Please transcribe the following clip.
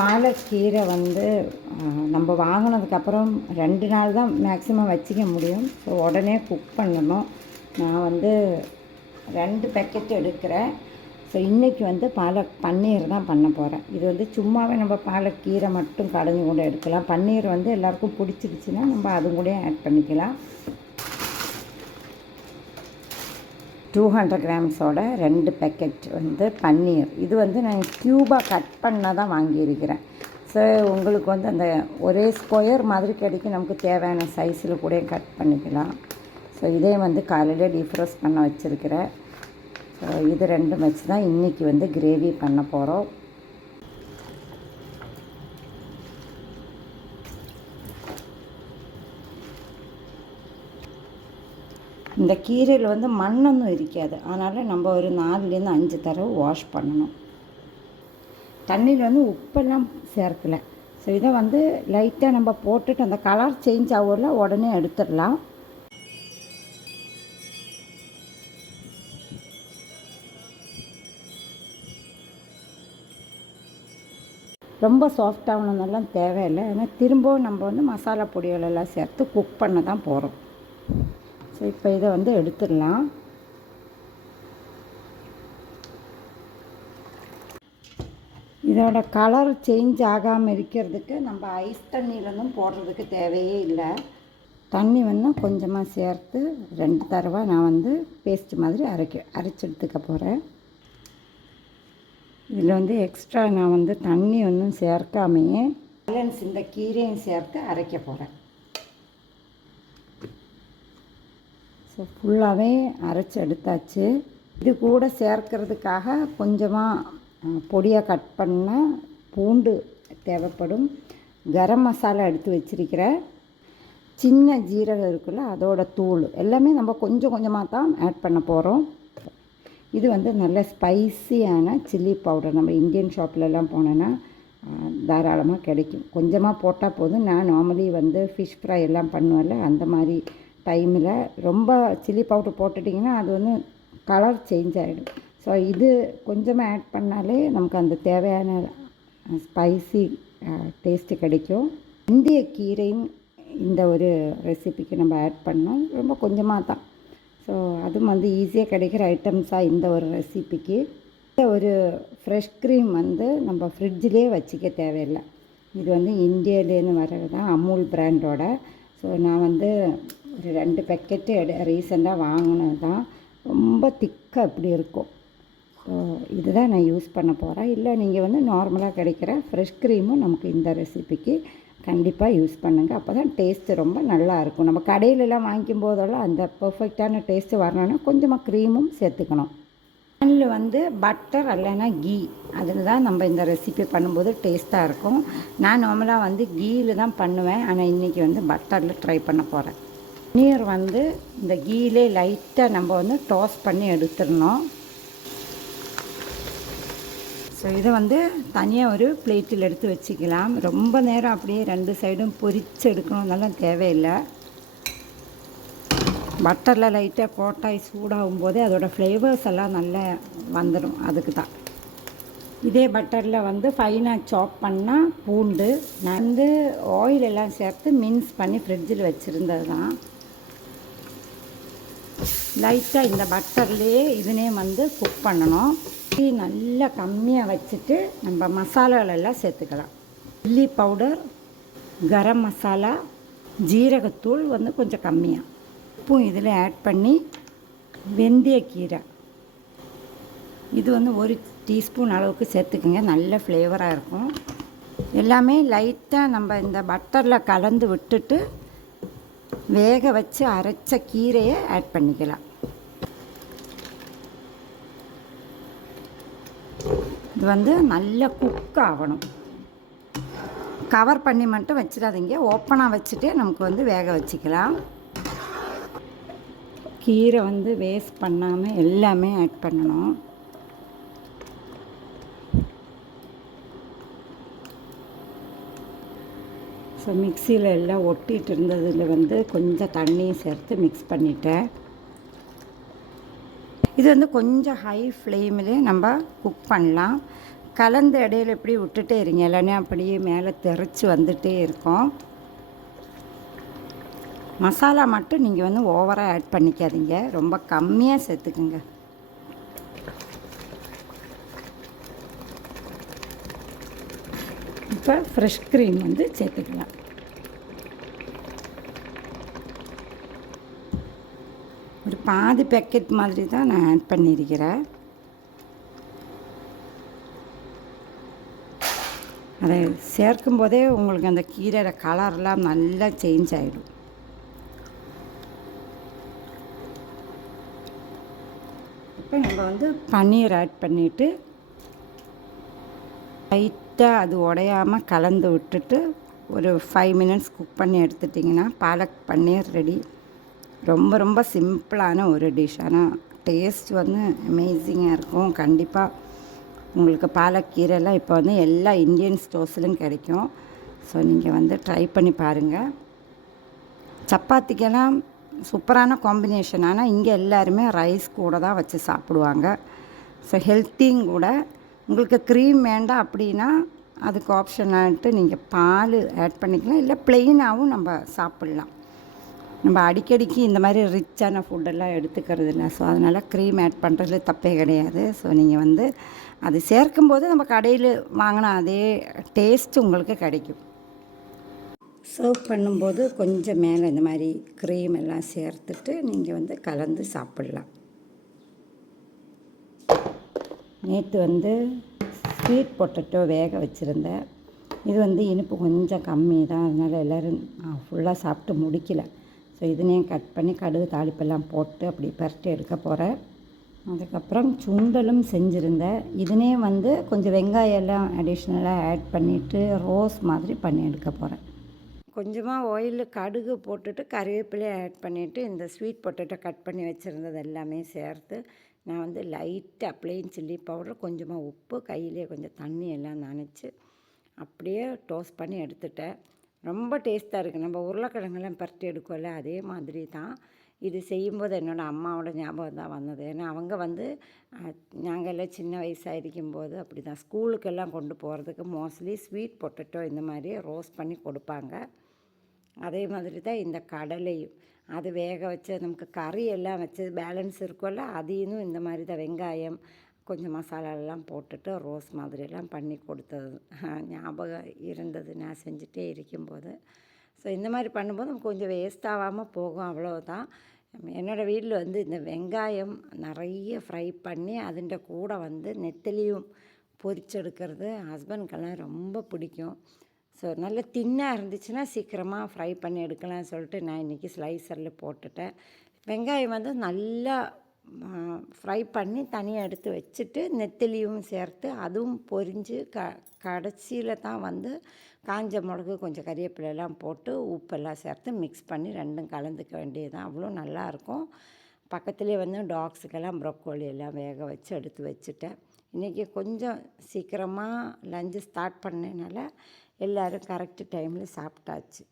பாலக்கீரை வந்து நம்ம வாங்கினதுக்கப்புறம் 2 நாள் தான் மேக்ஸிமம் வச்சிக்க முடியும். ஸோ உடனே குக் பண்ணணும். நான் வந்து 2 பேக்கெட் எடுக்கிறேன். ஸோ இன்றைக்கி வந்து பன்னீர் தான் பண்ண போகிறேன். இது வந்து சும்மாவே நம்ம பாலக்கீரை மட்டும் கடைஞ்சி கூட எடுக்கலாம். பன்னீர் வந்து எல்லாேருக்கும் பிடிச்சிடுச்சுன்னா நம்ம அது கூட ஆட் பண்ணிக்கலாம். 200 கிராம்ஸோட 2 பேக்கெட் வந்து பன்னீர். இது வந்து நான் க்யூபாக கட் பண்ண தான் வாங்கியிருக்கிறேன். ஸோ உங்களுக்கு வந்து அந்த ஒரே ஸ்கொயர் மாதிரி கிடைக்கும். நமக்கு தேவையான சைஸில் கூட கட் பண்ணிக்கலாம். ஸோ இதே வந்து காலையில் டீஃப்ரோஸ்ட் பண்ண வச்சுருக்கிறேன். ஸோ இது 2 வச்சு தான் இன்றைக்கி வந்து கிரேவி பண்ண போகிறோம். இந்த கீரையில் வந்து மண்ணொன்றும் இருக்காது. அதனால் நம்ம ஒரு 4லேருந்து 5 தடவை வாஷ் பண்ணணும். தண்ணியில் வந்து உப்பெல்லாம் சேர்க்கலை. ஸோ இதை வந்து லைட்டாக நம்ம போட்டுட்டு அந்த கலர் சேஞ்ச் ஆகல உடனே எடுத்துடலாம். ரொம்ப சாஃப்டாகணுன்னெல்லாம் தேவையில்லை. ஏன்னா திரும்பவும் நம்ம வந்து மசாலா பொடிகளெல்லாம் சேர்த்து குக் பண்ண தான் போகிறோம். ஸோ இப்போ இதை வந்து எடுத்துடலாம். இதோட கலர் சேஞ்ச் ஆகாமல் இருக்கிறதுக்கு நம்ம ஐஸ் தண்ணியிலலாம் போடுறதுக்கு தேவையே இல்லை. தண்ணி வந்து கொஞ்சமாக சேர்த்து 2 தடவை நான் வந்து பேஸ்ட் மாதிரி அரைச்சி எடுத்துக்க போகிறேன். இதில் வந்து எக்ஸ்ட்ரா நான் வந்து தண்ணி ஒன்றும் சேர்க்காமையே பேலன்ஸ் இந்த கீரையும் சேர்த்து அரைக்க போகிறேன். ஸோ ஃபுல்லாகவே அரைச்சி எடுத்தாச்சு. இது கூட சேர்க்கறதுக்காக கொஞ்சமாக பொடியாக கட் பண்ண பூண்டு தேவைப்படும். கரம் மசாலா எடுத்து வச்சுருக்கிறேன். சின்ன ஜீரகம் இருக்குல்ல, அதோட தூள் எல்லாமே நம்ம கொஞ்சம் கொஞ்சமாக தான் ஆட் பண்ண போகிறோம். இது வந்து நல்ல ஸ்பைஸியான சில்லி பவுடர். நம்ம இந்தியன் ஷாப்லலாம் போனோன்னா தாராளமாக கிடைக்கும். கொஞ்சமாக போட்டால் போதும். நான் நார்மலி வந்து ஃபிஷ் ஃப்ரை எல்லாம் பண்ணுவேன்ல, அந்த மாதிரி டைமில் ரொம்ப சில்லி பவுடர் போட்டுட்டிங்கன்னா அது வந்து கலர் சேஞ்ச் ஆகிடும். ஸோ இது கொஞ்சமாக ஆட் பண்ணாலே நமக்கு அந்த தேவையான ஸ்பைசி டேஸ்ட்டு கிடைக்கும். இந்திய கீரையும் இந்த ஒரு ரெசிபிக்கு நம்ம ஆட் பண்ணோம். ரொம்ப கொஞ்சமாக தான். ஸோ அதுவும் வந்து ஈஸியாக கிடைக்கிற ஐட்டம்ஸாக இந்த ஒரு ரெசிபிக்கு. இந்த ஒரு ஃப்ரெஷ் க்ரீம் வந்து நம்ம ஃப்ரிட்ஜிலே வச்சுக்க தேவையில்லை. இது வந்து இந்தியாவிலேருந்து வர்றது தான், அமுல் பிராண்டோட. ஸோ நான் வந்து ஒரு 2 பேக்கெட்டு ரீசெண்டாக வாங்கினது தான். ரொம்ப திக்காக இப்படி இருக்கும். ஸோ இதுதான் நான் யூஸ் பண்ண போகிறேன். இல்லை நீங்கள் வந்து நார்மலாக கிடைக்கிற ஃப்ரெஷ் க்ரீமும் நமக்கு இந்த ரெசிபிக்கு கண்டிப்பாக யூஸ் பண்ணுங்கள். அப்போ தான் டேஸ்ட்டு ரொம்ப நல்லாயிருக்கும். நம்ம கடையிலலாம் வாங்கிக்கும் போதெல்லாம் அந்த பர்ஃபெக்டான டேஸ்ட்டு வரணுன்னா கொஞ்சமாக க்ரீமும் சேர்த்துக்கணும். பேனில் வந்து பட்டர் இல்லைன்னா கீ, அதில் தான் நம்ம இந்த ரெசிபி பண்ணும்போது டேஸ்ட்டாக இருக்கும். நான் நார்மலாக வந்து கீயில் தான் பண்ணுவேன். ஆனால் இன்றைக்கி வந்து பட்டரில் ட்ரை பண்ண போகிறேன். பன்னீர் வந்து இந்த கீலே லைட்டாக நம்ம வந்து டாஸ் பண்ணி எடுத்துடணும். ஸோ இதை வந்து தனியாக ஒரு பிளேட்டில் எடுத்து வச்சுக்கலாம். ரொம்ப நேரம் அப்படியே 2 சைடும் பொரித்து எடுக்கணும்னாலும் தேவையில்லை. பட்டரில் லைட்டாக கோட்டாய் சூடாகும் போதே அதோடய ஃப்ளேவர்ஸ் எல்லாம் நல்லா வந்துடும். அதுக்கு தான் இதே பட்டரில் வந்து ஃபைனாக சாப் பண்ணால் பூண்டு நான் வந்து ஆயில் எல்லாம் சேர்த்து மின்ஸ் பண்ணி ஃப்ரிட்ஜில் வச்சுருந்தது தான். லைட்டாக இந்த பட்டர்லேயே இதுனே வந்து குக் பண்ணணும். நல்லா கம்மியாக வச்சுட்டு நம்ம மசாலாலெல்லாம் சேர்த்துக்கலாம். சில்லி பவுடர், கரம் மசாலா, ஜீரகத்தூள் வந்து கொஞ்சம் கம்மியாக, உப்பும் இதில் ஆட் பண்ணி வெந்தயக்கீரை இது வந்து 1 டீஸ்பூன் அளவுக்கு சேர்த்துக்குங்க. நல்ல ஃப்ளேவராக இருக்கும். எல்லாமே லைட்டாக நம்ம இந்த பட்டரில் கலந்து விட்டுட்டு வேக வச்சு அரைச்ச கீரையை ஆட் பண்ணிக்கலாம். இது வந்து நல்லா குக் ஆகணும். கவர் பண்ணி மட்டும் வச்சிடாதீங்க. ஓப்பனாக வச்சுட்டு நமக்கு வந்து வேக வச்சுக்கலாம். கீரை வந்து வேஸ்ட் பண்ணாமல் எல்லாமே ஆட் பண்ணணும். ஸோ மிக்சியில் எல்லாம் ஒட்டிகிட்டு இருந்ததில் வந்து கொஞ்சம் தண்ணியும் சேர்த்து மிக்ஸ் பண்ணிட்டேன். இது வந்து கொஞ்சம் ஹை ஃப்ளேமிலே நம்ம குக் பண்ணலாம். கலந்து இடையில இப்படி விட்டுட்டே இருங்க, இல்லைன்னா அப்படியே மேலே தெறிச்சு வந்துகிட்டே இருக்கும். மசாலா மட்டும் நீங்கள் வந்து ஓவராக ஆட் பண்ணிக்காதீங்க, ரொம்ப கம்மியாக சேர்த்துக்குங்க. இப்போ ஃப்ரெஷ் க்ரீம் வந்து சேர்த்துக்கலாம். ஒரு பாதி பேக்கெட் மாதிரி தான் நான் ஆட் பண்ணியிருக்கிறேன். அதை சேர்க்கும் போதே உங்களுக்கு அந்த கீரையோட கலர்லாம் நல்லா சேஞ்ச் ஆகிடும். இப்போ நம்ம வந்து பன்னீர் ஆட் பண்ணிவிட்டு லைட்டாக அது உடையாமல் கலந்து விட்டுட்டு ஒரு 5 மினிட்ஸ் குக் பண்ணி எடுத்துட்டிங்கன்னா பாலக் பன்னீர் ரெடி. ரொம்ப ரொம்ப சிம்பிளான ஒரு டிஷ், ஆனால் டேஸ்ட் வந்து அமேசிங்காக இருக்கும். கண்டிப்பாக உங்களுக்கு பாலக்கீரைலாம் இப்போ வந்து எல்லா இந்தியன் ஸ்டோர்ஸ்லையும் கிடைக்கும். ஸோ நீங்கள் வந்து ட்ரை பண்ணி பாருங்கள். சப்பாத்திக்கெல்லாம் சூப்பரான காம்பினேஷன். ஆனால் இங்கே எல்லாருமே ரைஸ் கூட தான் வச்சு சாப்பிடுவாங்க. ஸோ ஹெல்த்தியும் கூட. உங்களுக்கு க்ரீம் வேண்டாம் அப்படின்னா அதுக்கு ஆப்ஷன் ஆகிட்டு நீங்கள் பால் ஆட் பண்ணிக்கலாம், இல்லை ப்ளெயினாகவும் நம்ம சாப்பிட்லாம். நம்ம அடிக்கடிக்கு இந்த மாதிரி ரிச்சான ஃபுட்டெல்லாம் எடுத்துக்கிறது இல்லை. ஸோ அதனால் க்ரீம் ஆட் பண்ணுறதுல தப்பே கிடையாது. ஸோ நீங்கள் வந்து அது சேர்க்கும்போது நம்ம கடையில் வாங்கின அதே டேஸ்ட் உங்களுக்கு கிடைக்கும். சர்வ் பண்ணும்போது கொஞ்சம் மேலே இந்த மாதிரி க்ரீம் எல்லாம் சேர்த்துட்டு நீங்கள் வந்து கலந்து சாப்பிட்லாம். நேற்று வந்து ஸ்வீட் பொட்டேட்டோ வேக வச்சுருந்தேன். இது வந்து இனிப்பு கொஞ்சம் கம்மி தான், அதனால் எல்லோரும் ஃபுல்லாக சாப்பிட்டு முடிக்கல. ஸோ இதுனையும் கட் பண்ணி கடுகு தாளிப்பெல்லாம் போட்டு அப்படி பரட்டி எடுக்க போகிறேன். அதுக்கப்புறம் சுண்டலும் செஞ்சுருந்தேன். இதுனே வந்து கொஞ்சம் வெங்காயம் எல்லாம் அடிஷ்னலாக ஆட் பண்ணிவிட்டு ரோஸ் மாதிரி பண்ணி எடுக்க போகிறேன். கொஞ்சமாக ஆயிலில் கடுகு போட்டுட்டு கறிவேப்பிலையை ஆட் பண்ணிவிட்டு இந்த ஸ்வீட் பொட்டேட்டோ கட் பண்ணி வச்சுருந்தது எல்லாமே சேர்த்து நான் வந்து லைட்டாக ப்ளெயின் சில்லி பவுடர், கொஞ்சமாக உப்பு, கையிலே கொஞ்சம் தண்ணி எல்லாம் நனைச்சி அப்படியே டோஸ்ட் பண்ணி எடுத்துட்டேன். ரொம்ப டேஸ்ட்டாக இருக்குது. நம்ம உருளைக்கிழங்கெல்லாம் பரட்டி எடுக்கல, அதே மாதிரி தான் இது செய்யும்போது என்னோடய அம்மாவோட ஞாபகம் தான் வந்தது. ஏன்னா அவங்க வந்து நாங்கள் எல்லாம் சின்ன வயசாக இருக்கும்போது அப்படி தான் ஸ்கூலுக்கெல்லாம் கொண்டு போகிறதுக்கு மோஸ்ட்லி ஸ்வீட் பொட்டேட்டோ இந்த மாதிரி ரோஸ்ட் பண்ணி கொடுப்பாங்க. அதே மாதிரி தான் இந்த கடலையும் அது வேக வச்சு நமக்கு கறி எல்லாம் வச்சு பேலன்ஸ் இருக்கும்ல, அதையும் இந்த மாதிரி தான் வெங்காயம் கொஞ்சம் மசாலாலாம் போட்டுட்டு ரோஸ் மாதிரியெல்லாம் பண்ணி கொடுத்தது ஞாபகம் இருந்தது நான் செஞ்சுட்டே இருக்கும்போது. ஸோ இந்த மாதிரி பண்ணும்போது நமக்கு கொஞ்சம் வேஸ்ட் ஆகாமல் போகும், அவ்வளோதான். என்னோடய வீட்டில் வந்து இந்த வெங்காயம் நிறைய ஃப்ரை பண்ணி அதுண்ட கூட வந்து நெத்திலியும் பொரிச்செடுக்கிறது ஹஸ்பண்ட்கெல்லாம் ரொம்ப பிடிக்கும். ஸோ நல்ல தின்னாக இருந்துச்சுன்னா சீக்கிரமாக ஃப்ரை பண்ணி எடுக்கலாம்னு சொல்லிட்டு நான் இன்றைக்கி ஸ்லைசரில் போட்டுட்டேன். வெங்காயம் வந்து நல்லா ஃப்ரை பண்ணி தனியாக எடுத்து வச்சுட்டு நெத்திலியும் சேர்த்து அதுவும் பொரிஞ்சு கடைசியில் தான் வந்து காஞ்ச மிளகு, கொஞ்சம் கறிவேப்பிலையெல்லாம் போட்டு உப்பெல்லாம் சேர்த்து மிக்ஸ் பண்ணி ரெண்டும் கலந்துக்க வேண்டியது தான். அவ்வளோ நல்லாயிருக்கும். பக்கத்துலேயே வந்து டாக்ஸுக்கெல்லாம் ப்ரொக்கோலி எல்லாம் வேக வச்சு எடுத்து வச்சுட்டேன். இன்றைக்கி கொஞ்சம் சீக்கிரமாக லஞ்சு ஸ்டார்ட் பண்ணனால எல்லோரும் கரெக்டு டைமில் சாப்பிட்டாச்சு.